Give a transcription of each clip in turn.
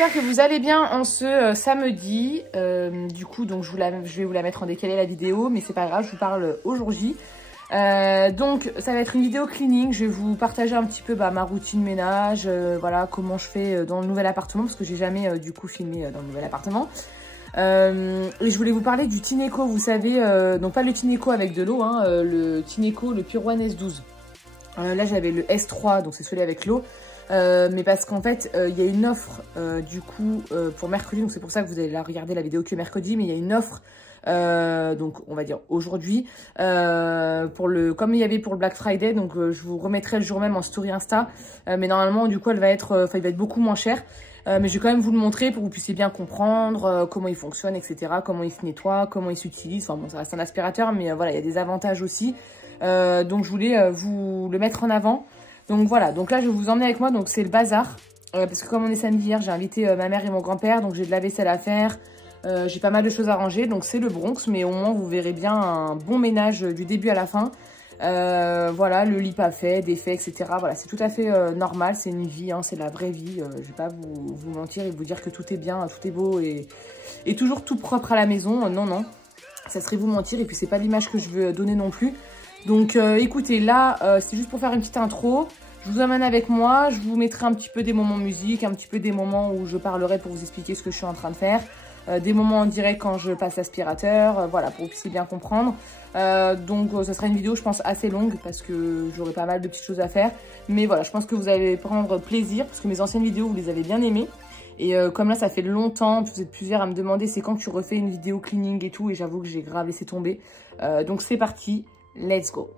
j'espère que vous allez bien en ce samedi. Du coup, donc je vais vous la mettre en décalé la vidéo, mais c'est pas grave, je vous parle au jour J. Donc ça va être une vidéo cleaning. Je vais vous partager un petit peu ma routine ménage, voilà comment je fais dans le nouvel appartement, parce que j'ai jamais du coup filmé dans le nouvel appartement. Et je voulais vous parler du Tineco, vous savez, donc pas le Tineco avec de l'eau, hein, le Tineco, le Pure One S12. Là j'avais le S3, donc c'est celui avec l'eau. Mais parce qu'en fait, il y a une offre du coup pour mercredi, donc c'est pour ça que vous allez regarder la vidéo que mercredi, mais il y a une offre, donc on va dire aujourd'hui, comme il y avait pour le Black Friday, donc je vous remettrai le jour même en story Insta, mais normalement du coup il va être beaucoup moins cher. Mais je vais quand même vous le montrer pour que vous puissiez bien comprendre comment il fonctionne, etc. Comment il se nettoie, comment il s'utilise. Enfin bon, ça reste un aspirateur, mais voilà, il y a des avantages aussi. Donc je voulais vous le mettre en avant. Donc voilà, donc là je vais vous emmener avec moi, donc c'est le bazar. Parce que comme on est samedi hier, j'ai invité ma mère et mon grand-père, donc j'ai de la vaisselle à faire. J'ai pas mal de choses à ranger, donc c'est le Bronx, mais au moins vous verrez bien un bon ménage du début à la fin. Voilà, le lit pas fait, défait, etc. Voilà, c'est tout à fait normal, c'est une vie, hein, c'est la vraie vie. Je vais pas vous mentir et vous dire que tout est bien, tout est beau et toujours tout propre à la maison. Non, non, ça serait vous mentir et puis c'est pas l'image que je veux donner non plus. Donc écoutez, là, c'est juste pour faire une petite intro. Je vous emmène avec moi, je vous mettrai un petit peu des moments musique, un petit peu des moments où je parlerai pour vous expliquer ce que je suis en train de faire. Des moments en direct quand je passe l'aspirateur, voilà, pour que vous puissiez bien comprendre. Donc ça sera une vidéo, je pense, assez longue parce que j'aurai pas mal de petites choses à faire. Mais voilà, je pense que vous allez prendre plaisir parce que mes anciennes vidéos, vous les avez bien aimées. Et comme là, ça fait longtemps, vous êtes plusieurs à me demander c'est quand tu refais une vidéo cleaning et tout. Et j'avoue que j'ai grave laissé tomber. Donc c'est parti, let's go.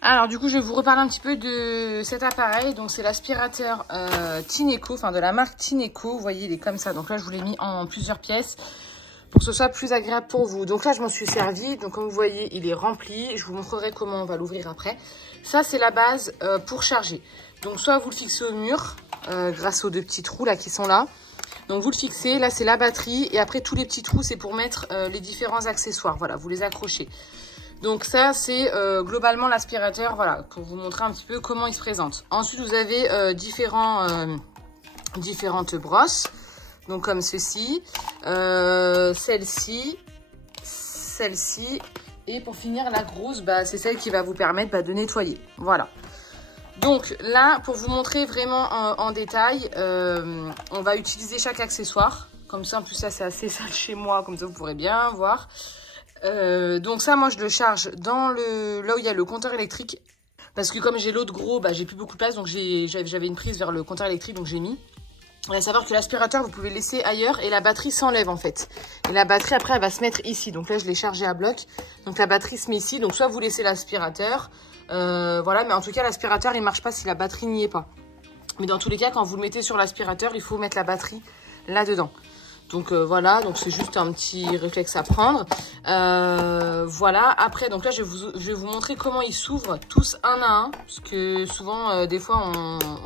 Alors du coup je vais vous reparler un petit peu de cet appareil. Donc c'est l'aspirateur Tineco, enfin de la marque Tineco. Vous voyez il est comme ça, donc là je vous l'ai mis en plusieurs pièces pour que ce soit plus agréable pour vous. Donc là je m'en suis servi, donc comme vous voyez il est rempli. Je vous montrerai comment on va l'ouvrir après. Ça c'est la base pour charger. Donc soit vous le fixez au mur grâce aux deux petits trous là qui sont là. Donc vous le fixez, là c'est la batterie et après tous les petits trous c'est pour mettre les différents accessoires. Voilà, vous les accrochez. Donc ça c'est globalement l'aspirateur, voilà, pour vous montrer un petit peu comment il se présente. Ensuite vous avez différentes brosses, donc comme ceci, celle-ci, et pour finir la grosse, c'est celle qui va vous permettre de nettoyer, voilà. Donc là, pour vous montrer vraiment en détail, on va utiliser chaque accessoire, comme ça en plus ça c'est assez sale chez moi, comme ça vous pourrez bien voir. Donc ça, moi, je le charge dans là où il y a le compteur électrique. Parce que comme j'ai l'autre gros, bah, j'ai plus beaucoup de place. Donc j'avais une prise vers le compteur électrique, donc j'ai mis. Et à savoir que l'aspirateur, vous pouvez le laisser ailleurs et la batterie s'enlève en fait. Et la batterie, après, elle va se mettre ici. Donc là, je l'ai chargée à bloc. Donc la batterie se met ici. Donc soit vous laissez l'aspirateur. Voilà, mais en tout cas, l'aspirateur, il marche pas si la batterie n'y est pas. Mais dans tous les cas, quand vous le mettez sur l'aspirateur, il faut mettre la batterie là-dedans. Donc voilà, donc c'est juste un petit réflexe à prendre. Voilà, après, donc là, je vais vous montrer comment ils s'ouvrent tous un à un. Parce que souvent, des fois,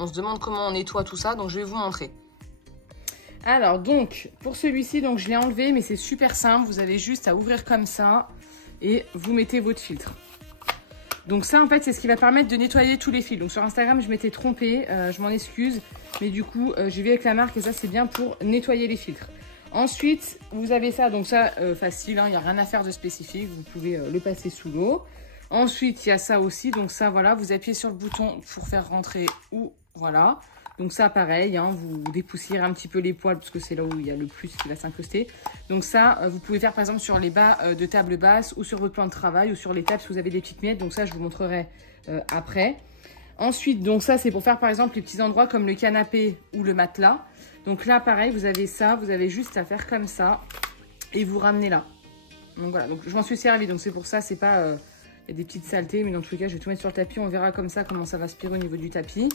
on se demande comment on nettoie tout ça. Donc je vais vous montrer. Alors donc, pour celui-ci, donc je l'ai enlevé, mais c'est super simple. Vous avez juste à ouvrir comme ça et vous mettez votre filtre. Donc ça, en fait, c'est ce qui va permettre de nettoyer tous les fils. Donc sur Instagram, je m'étais trompée, je m'en excuse. Mais du coup, j'ai vu avec la marque et ça, c'est bien pour nettoyer les filtres. Ensuite, vous avez ça. Donc ça, facile, hein, il n'y a rien à faire de spécifique. Vous pouvez le passer sous l'eau. Ensuite, il y a ça aussi. Donc ça, voilà, vous appuyez sur le bouton pour faire rentrer ou voilà. Donc ça, pareil, hein, vous dépoussiérez un petit peu les poils parce que c'est là où il y a le plus qui va s'incruster. Donc ça, vous pouvez faire par exemple sur les bas de table basse ou sur votre plan de travail ou sur les tables si vous avez des petites miettes. Donc ça, je vous montrerai après. Ensuite, donc ça, c'est pour faire par exemple les petits endroits comme le canapé ou le matelas. Donc là, pareil, vous avez ça, vous avez juste à faire comme ça et vous ramenez là. Donc voilà, donc je m'en suis servi, donc c'est pour ça, c'est pas... il y a des petites saletés, mais dans tous les cas, je vais tout mettre sur le tapis. On verra comme ça comment ça va aspirer au niveau du tapis.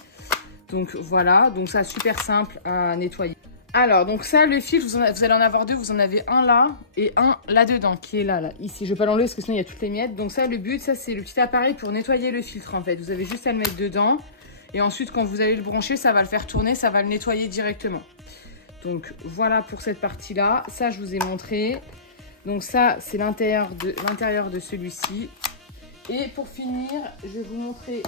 Donc voilà, donc ça super simple à nettoyer. Alors donc ça, le fil, vous allez en avoir deux, vous en avez un là et un là-dedans qui est là, ici. Je vais pas l'enlever parce que sinon il y a toutes les miettes. Donc ça, le but, ça c'est le petit appareil pour nettoyer le filtre en fait. Vous avez juste à le mettre dedans et ensuite quand vous allez le brancher, ça va le faire tourner, ça va le nettoyer directement. Donc voilà pour cette partie-là. Ça, je vous ai montré. Donc ça, c'est l'intérieur de celui-ci. Et pour finir, je vais vous montrer.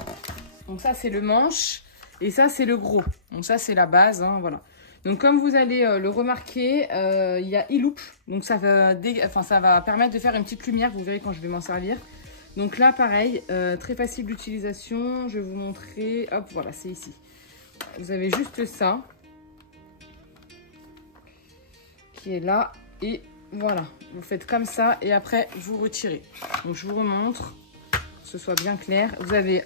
Donc ça, c'est le manche. Et ça, c'est le gros. Donc ça, c'est la base, hein, voilà. Donc comme vous allez le remarquer, il y a e-loop. Donc ça va permettre de faire une petite lumière. Vous verrez quand je vais m'en servir. Donc là, pareil, très facile d'utilisation. Je vais vous montrer. Hop, voilà, c'est ici. Vous avez juste ça. Qui est là. Et voilà. Vous faites comme ça. Et après, vous retirez. Donc je vous remontre. Que ce soit bien clair. Vous avez...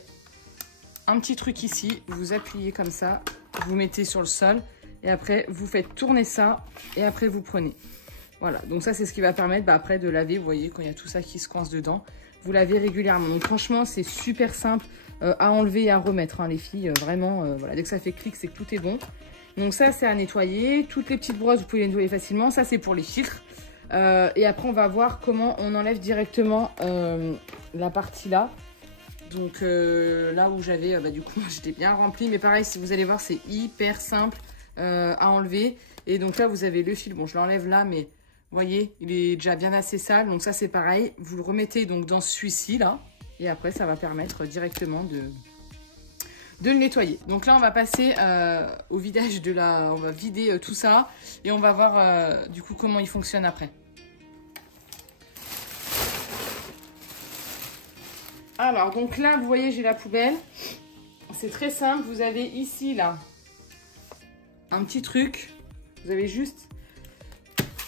un petit truc ici, vous appuyez comme ça, vous mettez sur le sol et après vous faites tourner ça et après vous prenez. Voilà, donc ça c'est ce qui va permettre après de laver, vous voyez quand il y a tout ça qui se coince dedans, vous lavez régulièrement. Donc franchement c'est super simple à enlever et à remettre, hein, les filles, vraiment, voilà, dès que ça fait clic c'est que tout est bon. Donc ça c'est à nettoyer, toutes les petites brosses vous pouvez les nettoyer facilement, ça c'est pour les filtres. Et après on va voir comment on enlève directement la partie là. Donc là où j'avais, du coup, j'étais bien remplie. Mais pareil, si vous allez voir, c'est hyper simple à enlever. Et donc là, vous avez le fil. Bon, je l'enlève là, mais vous voyez, il est déjà bien assez sale. Donc ça, c'est pareil. Vous le remettez donc dans celui-ci, là. Et après, ça va permettre directement de le nettoyer. Donc là, on va passer au vidage de la... On va vider tout ça. Et on va voir, du coup, comment il fonctionne après. Alors, donc là, vous voyez, j'ai la poubelle. C'est très simple. Vous avez ici, là, un petit truc. Vous avez juste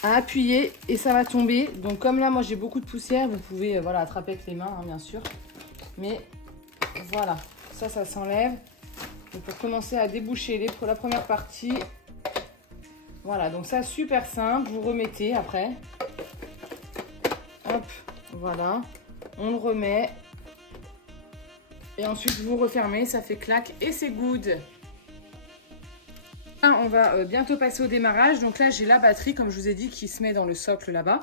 à appuyer et ça va tomber. Donc, comme là, moi, j'ai beaucoup de poussière, vous pouvez voilà, attraper avec les mains, hein, bien sûr. Mais voilà, ça s'enlève. Donc, pour commencer à déboucher la première partie. Voilà, donc ça, super simple. Vous remettez après. Hop, voilà. On le remet. Et ensuite, vous refermez, ça fait clac et c'est good. On va bientôt passer au démarrage. Donc là, j'ai la batterie, comme je vous ai dit, qui se met dans le socle là-bas.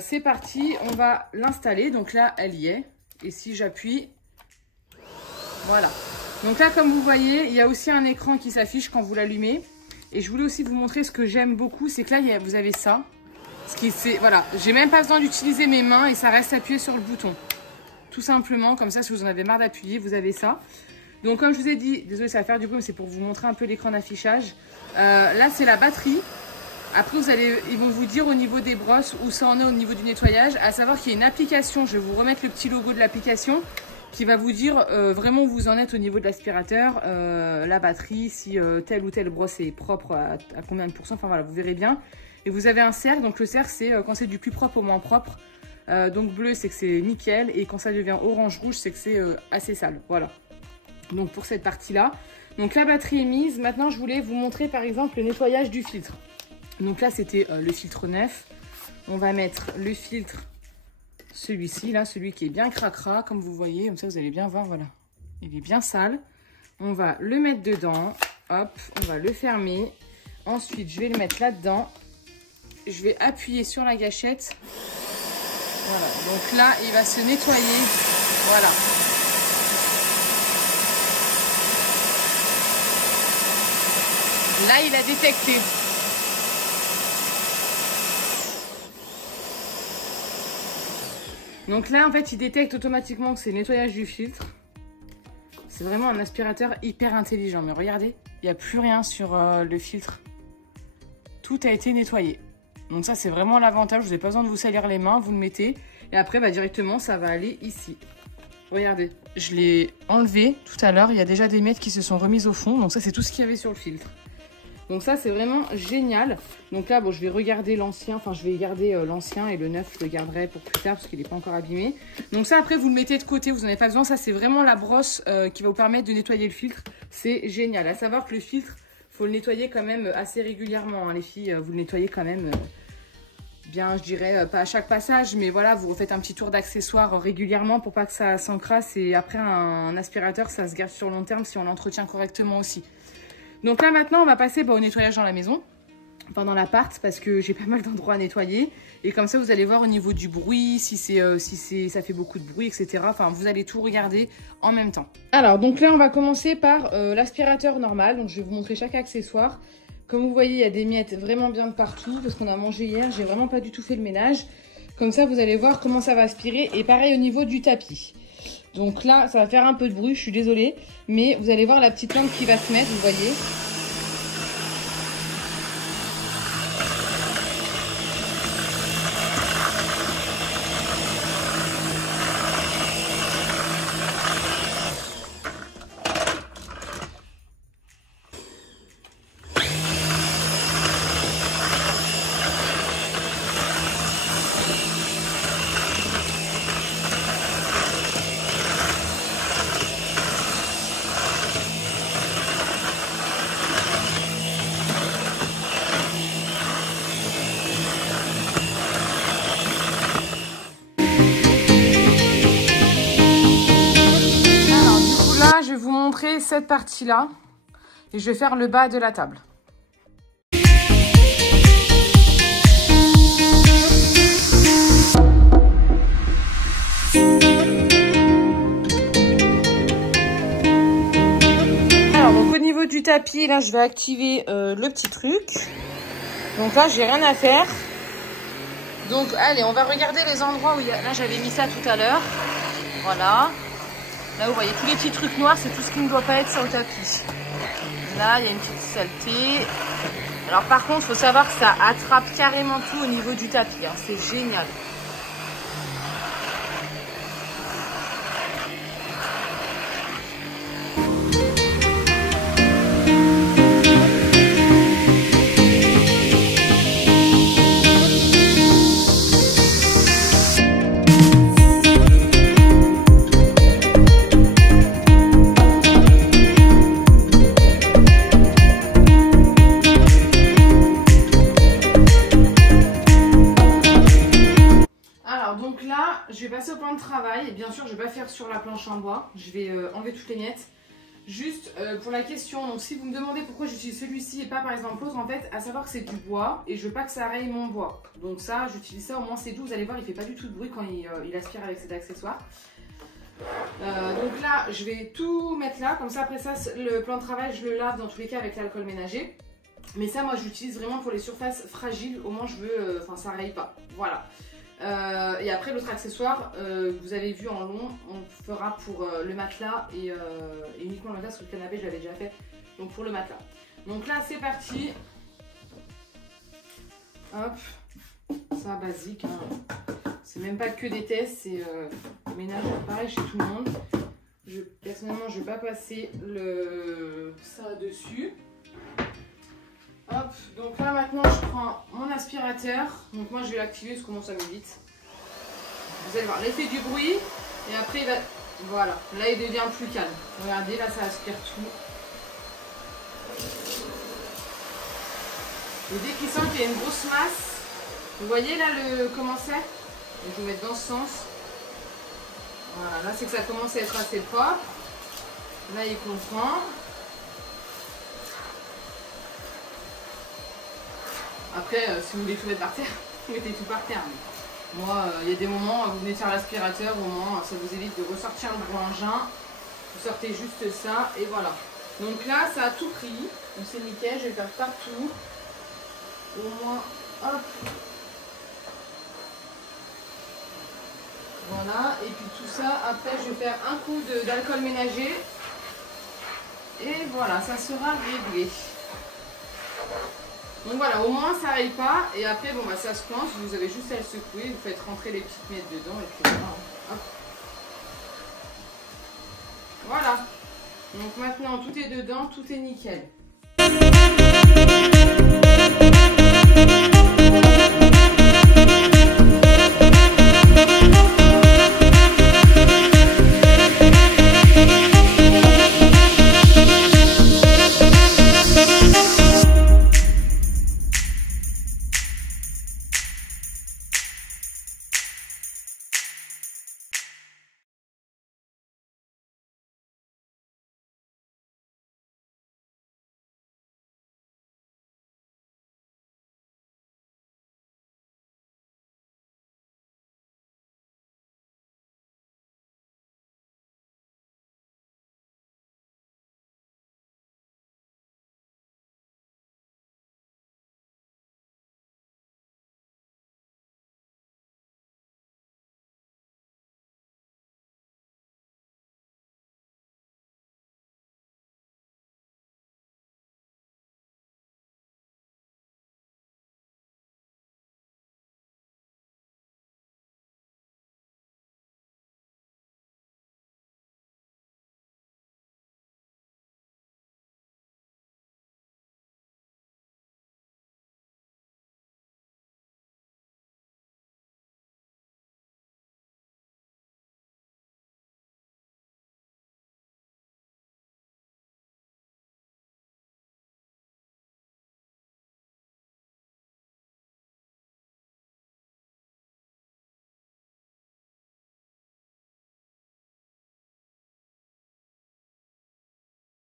C'est parti, on va l'installer. Donc là, elle y est. Et si j'appuie, voilà. Donc là, comme vous voyez, il y a aussi un écran qui s'affiche quand vous l'allumez. Et je voulais aussi vous montrer ce que j'aime beaucoup, c'est que là, vous avez ça. Voilà, j'ai même pas besoin d'utiliser mes mains et ça reste appuyé sur le bouton. Tout simplement, comme ça, si vous en avez marre d'appuyer, vous avez ça. Donc, comme je vous ai dit, désolé, ça va faire du bruit, mais c'est pour vous montrer un peu l'écran d'affichage. Là, c'est la batterie. Après, ils vont vous dire au niveau des brosses où ça en est au niveau du nettoyage. À savoir qu'il y a une application, je vais vous remettre le petit logo de l'application, qui va vous dire vraiment où vous en êtes au niveau de l'aspirateur, la batterie, si telle ou telle brosse est propre à combien de pourcents. Enfin, voilà, vous verrez bien. Et vous avez un cercle. Donc, le cercle, c'est quand c'est du plus propre au moins propre. Donc bleu, c'est que c'est nickel. Et quand ça devient orange-rouge, c'est que c'est assez sale. Voilà. Donc pour cette partie-là. Donc la batterie est mise. Maintenant, je voulais vous montrer par exemple le nettoyage du filtre. Donc là, c'était le filtre neuf. On va mettre le filtre, celui-ci, là, celui qui est bien cracra, comme vous voyez. Comme ça, vous allez bien voir, voilà. Il est bien sale. On va le mettre dedans. Hop, on va le fermer. Ensuite, je vais le mettre là-dedans. Je vais appuyer sur la gâchette. Voilà, donc là, il va se nettoyer. Voilà. Là, il a détecté. Donc là, en fait, il détecte automatiquement que c'est le nettoyage du filtre. C'est vraiment un aspirateur hyper intelligent. Mais regardez, il n'y a plus rien sur le filtre. Tout a été nettoyé. Donc ça, c'est vraiment l'avantage. Vous n'avez pas besoin de vous salir les mains. Vous le mettez. Et après, bah, directement, ça va aller ici. Regardez, je l'ai enlevé tout à l'heure. Il y a déjà des miettes qui se sont remises au fond. Donc ça, c'est tout ce qu'il y avait sur le filtre. Donc ça, c'est vraiment génial. Donc là, bon, je vais regarder l'ancien. Enfin, je vais garder l'ancien et le neuf, je le garderai pour plus tard parce qu'il n'est pas encore abîmé. Donc ça, après, vous le mettez de côté. Vous n'en avez pas besoin. Ça, c'est vraiment la brosse qui va vous permettre de nettoyer le filtre. C'est génial. À savoir que le filtre, il faut le nettoyer quand même assez régulièrement. Hein, les filles, vous le nettoyez quand même bien, je dirais, pas à chaque passage. Mais voilà, vous refaites un petit tour d'accessoires régulièrement pour pas que ça s'encrasse. Et après, un aspirateur, ça se garde sur long terme si on l'entretient correctement aussi. Donc là maintenant on va passer au nettoyage dans la maison, enfin dans l'appart, parce que j'ai pas mal d'endroits à nettoyer. Et comme ça vous allez voir au niveau du bruit, si ça fait beaucoup de bruit, etc. Enfin vous allez tout regarder en même temps. Alors donc là on va commencer par l'aspirateur normal, donc je vais vous montrer chaque accessoire. Comme vous voyez il y a des miettes vraiment bien de partout, parce qu'on a mangé hier, j'ai vraiment pas du tout fait le ménage. Comme ça vous allez voir comment ça va aspirer, et pareil au niveau du tapis. Donc là, ça va faire un peu de bruit, je suis désolée. Mais vous allez voir la petite lampe qui va se mettre, vous voyez. Je vais vous montrer cette partie-là et je vais faire le bas de la table. Alors donc au niveau du tapis, là je vais activer le petit truc. Donc là j'ai rien à faire. Donc allez, on va regarder les endroits où il y a... Là j'avais mis ça tout à l'heure. Voilà. Là, vous voyez tous les petits trucs noirs, c'est tout ce qui ne doit pas être sur le tapis. Là, il y a une petite saleté. Alors, par contre, il faut savoir que ça attrape carrément tout au niveau du tapis. Hein. C'est génial. Je vais passer au plan de travail. Et bien sûr, je ne vais pas faire sur la planche en bois. Je vais enlever toutes les miettes. Juste pour la question, donc si vous me demandez pourquoi j'utilise celui-ci et pas par exemple l'autre, en fait, à savoir que c'est du bois et je veux pas que ça raye mon bois. Donc ça, j'utilise ça, au moins c'est doux. Vous allez voir, il fait pas du tout de bruit quand il aspire avec cet accessoire. Donc là, je vais tout mettre là. Comme ça, après ça, le plan de travail, je le lave dans tous les cas avec l'alcool ménager. Mais ça, moi, j'utilise vraiment pour les surfaces fragiles. Au moins, je veux, enfin, ça raye pas. Voilà. Et après l'autre accessoire, vous avez vu en long, on fera pour le matelas et uniquement le matelas parce que le canapé je l'avais déjà fait, donc pour le matelas. Donc là c'est parti, hop, ça basique, hein. C'est même pas que des tests, c'est ménage pareil chez tout le monde. Personnellement je vais pas passer ça dessus. Hop, donc là maintenant je prends mon aspirateur, donc moi je vais l'activer parce que comment ça me vite. Vous allez voir l'effet du bruit et après il va... Voilà, là il devient plus calme. Regardez, là ça aspire tout. Et dès qu'il sent qu'il y a une grosse masse, vous voyez là comment c'est? Je vais vous mettre dans ce sens. Voilà, là c'est que ça commence à être assez propre. Là il comprend. Après, si vous voulez tout mettre par terre, vous mettez tout par terre. Mais moi, il y a des moments, vous venez de faire l'aspirateur, au moins ça vous évite de ressortir le gros engin. Vous sortez juste ça et voilà. Donc là, ça a tout pris. Donc c'est nickel, je vais faire partout. Au moins, hop. Voilà, et puis tout ça, après je vais faire un coup d'alcool ménager. Et voilà, ça sera réglé. Donc voilà, au moins ça raye pas. Et après, bon bah ça se planche, vous avez juste à le secouer, vous faites rentrer les petites miettes dedans et puis voilà. Hop. Voilà. Donc maintenant tout est dedans, tout est nickel.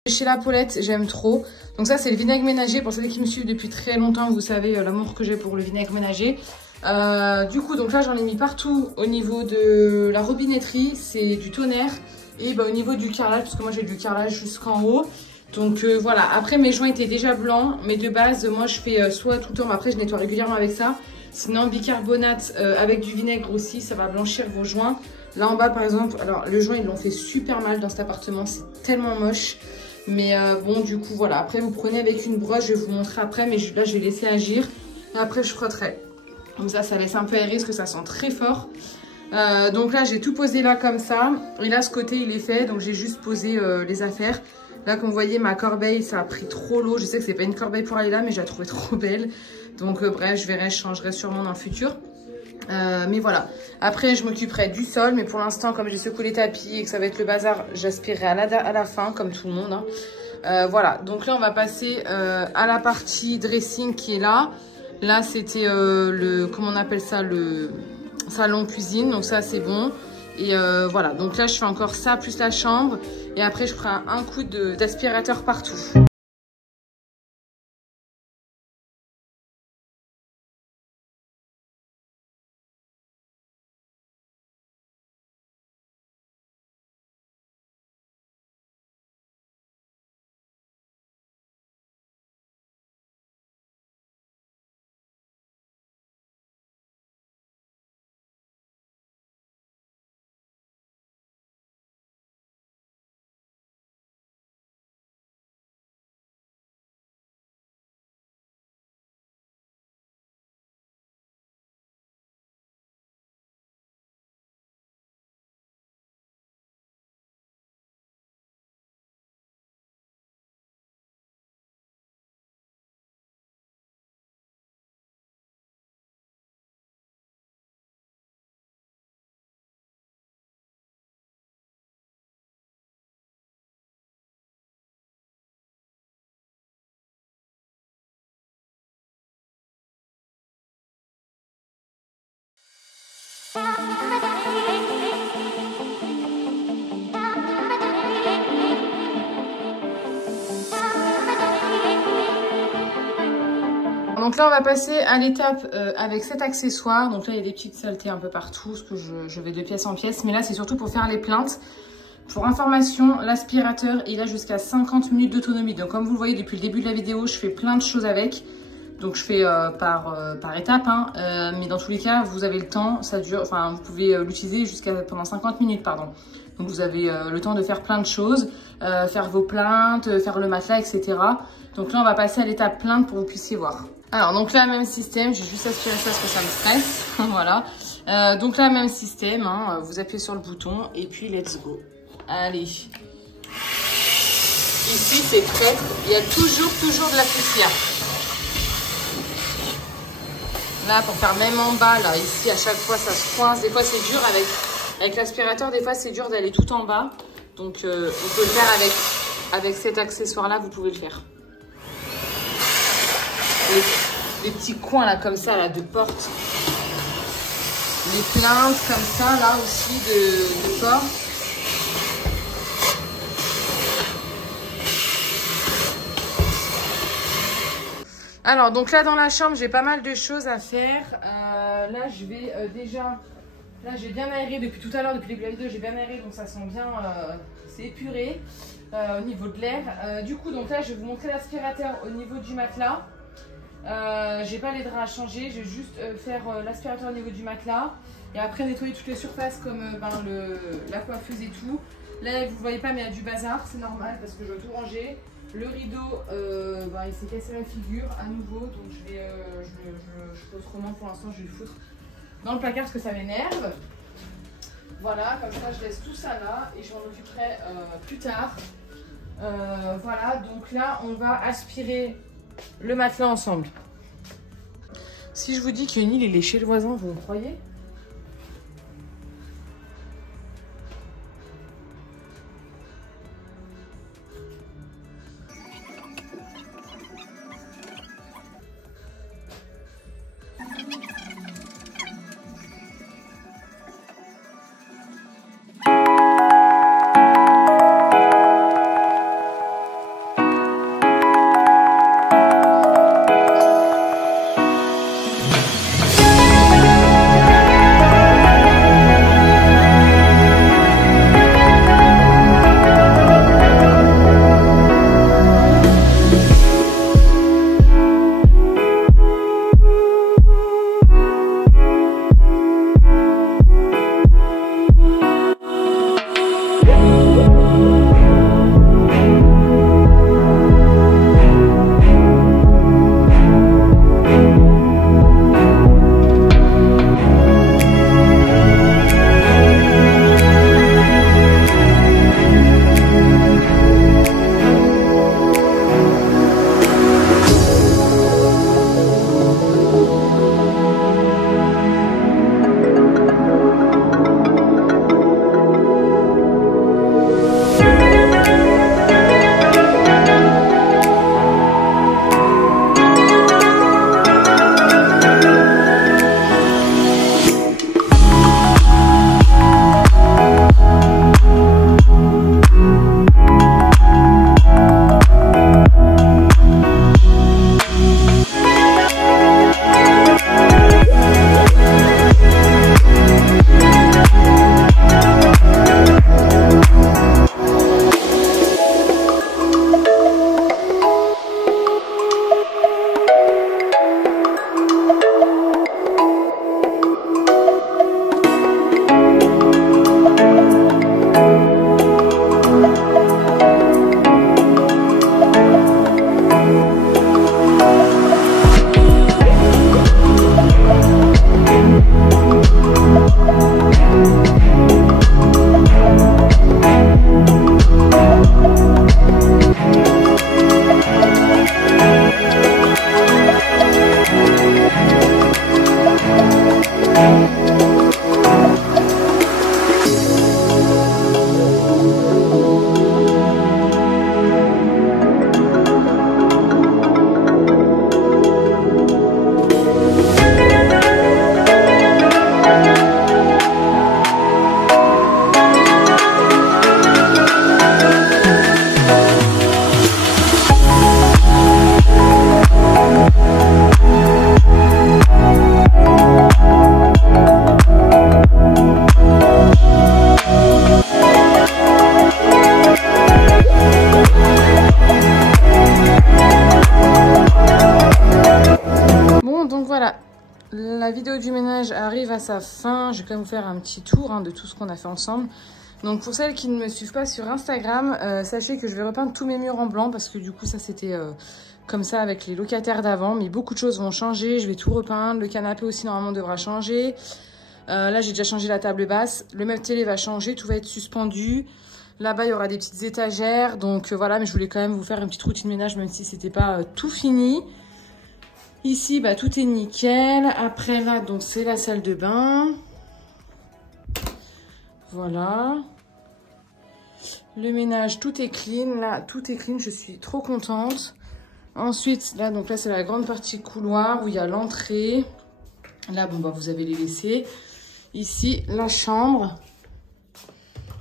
Chez La Paulette, j'aime trop. Donc ça, c'est le vinaigre ménager. Pour ceux qui me suivent depuis très longtemps, vous savez l'amour que j'ai pour le vinaigre ménager. Du coup, donc là, j'en ai mis partout au niveau de la robinetterie. C'est du tonnerre. Et bah, au niveau du carrelage, parce que moi, j'ai du carrelage jusqu'en haut. Donc voilà. Après, mes joints étaient déjà blancs. Mais de base, moi, je fais soit tout le temps. Après, je nettoie régulièrement avec ça. Sinon, bicarbonate avec du vinaigre aussi. Ça va blanchir vos joints. Là, en bas, par exemple, alors le joint, ils l'ont fait super mal dans cet appartement. C'est tellement moche. Mais bon, du coup, voilà. Après, vous prenez avec une brosse. Je vais vous montrer après. Mais là, je vais laisser agir. Et après, je frotterai. Comme ça laisse un peu aérer parce que ça sent très fort. Donc là, j'ai tout posé là comme ça. Et là, ce côté, il est fait. Donc, j'ai juste posé les affaires. Là, comme vous voyez, ma corbeille, ça a pris trop l'eau. Je sais que c'est pas une corbeille pour aller là, mais je la trouvais trop belle. Donc, bref, je verrai, je changerai sûrement dans le futur. Mais voilà. Après, je m'occuperai du sol. Mais pour l'instant, comme j'ai secoué les tapis et que ça va être le bazar, j'aspirerai à la fin, comme tout le monde. Hein. Voilà. Donc là, on va passer à la partie dressing qui est là. Là, c'était comment on appelle ça, le salon cuisine. Donc ça, c'est bon. Et voilà. Donc là, je fais encore ça plus la chambre. Et après, je ferai un coup d'aspirateur partout. donc là, on va passer à l'étape avec cet accessoire. Donc là, il y a des petites saletés un peu partout, parce que je vais de pièce en pièce. Mais là, c'est surtout pour faire les plaintes. Pour information, l'aspirateur, il a jusqu'à 50 minutes d'autonomie. Donc comme vous le voyez depuis le début de la vidéo, je fais plein de choses avec. Donc je fais par étape, hein. Mais dans tous les cas, vous avez le temps, ça dure, enfin vous pouvez l'utiliser jusqu'à pendant 50 minutes, pardon. Donc vous avez le temps de faire plein de choses, faire vos plaintes, faire le matelas, etc. Donc là, on va passer à l'étape plainte pour que vous puissiez voir. Alors donc là, même système, j'ai juste aspiré ça parce que ça me stresse, voilà. Donc là, même système, hein, vous appuyez sur le bouton et puis let's go. Allez. Ici, c'est traître, il y a toujours de la poussière. Là, pour faire même en bas, là, ici, à chaque fois, ça se coince. Des fois, c'est dur avec l'aspirateur. Des fois, c'est dur d'aller tout en bas. Donc, on peut le faire avec cet accessoire-là. Vous pouvez le faire. Les petits coins, là, comme ça, là, de porte. Les plaintes, comme ça, là, aussi, de porte. Alors, donc là, dans la chambre, j'ai pas mal de choses à faire. Là, je vais déjà... Là, j'ai bien aéré depuis tout à l'heure, depuis le début de la vidéo, j'ai bien aéré, donc ça sent bien, c'est épuré au niveau de l'air. Du coup, donc là, je vais vous montrer l'aspirateur au niveau du matelas. J'ai pas les draps à changer, je vais juste faire l'aspirateur au niveau du matelas. Et après, nettoyer toutes les surfaces comme la coiffeuse et tout. Là, vous voyez pas, mais il y a du bazar, c'est normal parce que je dois tout ranger. Le rideau, il s'est cassé la figure à nouveau, donc je fais autrement pour l'instant, je vais le foutre dans le placard parce que ça m'énerve. Voilà, comme ça je laisse tout ça là et je m'en occuperai plus tard. Voilà, donc là on va aspirer le matelas ensemble. Si je vous dis que Neil il est chez le voisin, vous me croyez ? sa fin. Je vais quand même vous faire un petit tour hein, de tout ce qu'on a fait ensemble. Donc pour celles qui ne me suivent pas sur Instagram, sachez que je vais repeindre tous mes murs en blanc parce que du coup ça c'était comme ça avec les locataires d'avant. Mais beaucoup de choses vont changer, je vais tout repeindre. Le canapé aussi normalement devra changer. Là j'ai déjà changé la table basse. Le meuble télé va changer, tout va être suspendu. Là-bas il y aura des petites étagères. Donc voilà, mais je voulais quand même vous faire une petite routine ménage même si c'était pas tout fini. Ici bah, tout est nickel. Après là donc c'est la salle de bain. Voilà. Le ménage, tout est clean. Là, tout est clean. Je suis trop contente. Ensuite, là, donc là, c'est la grande partie couloir où il y a l'entrée. Là, bon, bah, vous avez les WC. Ici, la chambre.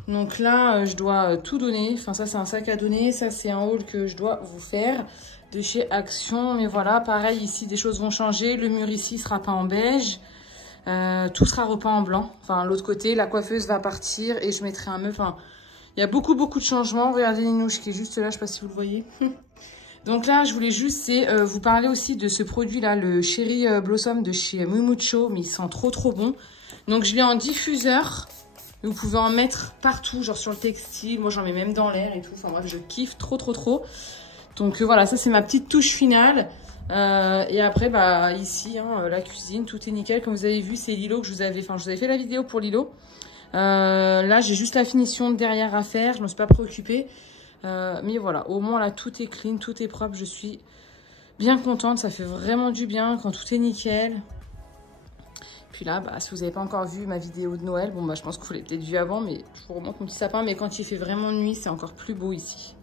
Donc là, je dois tout donner. Enfin, ça, c'est un sac à donner. Ça, c'est un haul que je dois vous faire de chez Action. Mais voilà, pareil, ici, des choses vont changer. Le mur ici sera peint en beige. Tout sera repeint en blanc. Enfin, l'autre côté, la coiffeuse va partir et je mettrai un meuble. Enfin, il y a beaucoup de changements. Regardez Ninouche qui est juste là, je sais pas si vous le voyez. Donc là, je voulais juste vous parler aussi de ce produit-là, le Cherry Blossom de chez Mumucho, mais il sent trop bon. Donc je l'ai en diffuseur. Vous pouvez en mettre partout, genre sur le textile. Moi, j'en mets même dans l'air et tout. Enfin bref, je kiffe trop. Donc voilà, ça c'est ma petite touche finale. Et après, bah ici, hein, la cuisine, tout est nickel. Comme vous avez vu, c'est Lilo que je vous avais fait la vidéo pour Lilo. Là, j'ai juste la finition de derrière à faire. Je ne me suis pas préoccupée. Mais voilà, au moins là, tout est clean, tout est propre. Je suis bien contente. Ça fait vraiment du bien quand tout est nickel. Puis là, bah, si vous n'avez pas encore vu ma vidéo de Noël, bon, bah, je pense que vous l'avez peut-être vu avant, mais je vous remonte mon petit sapin. Mais quand il fait vraiment nuit, c'est encore plus beau ici.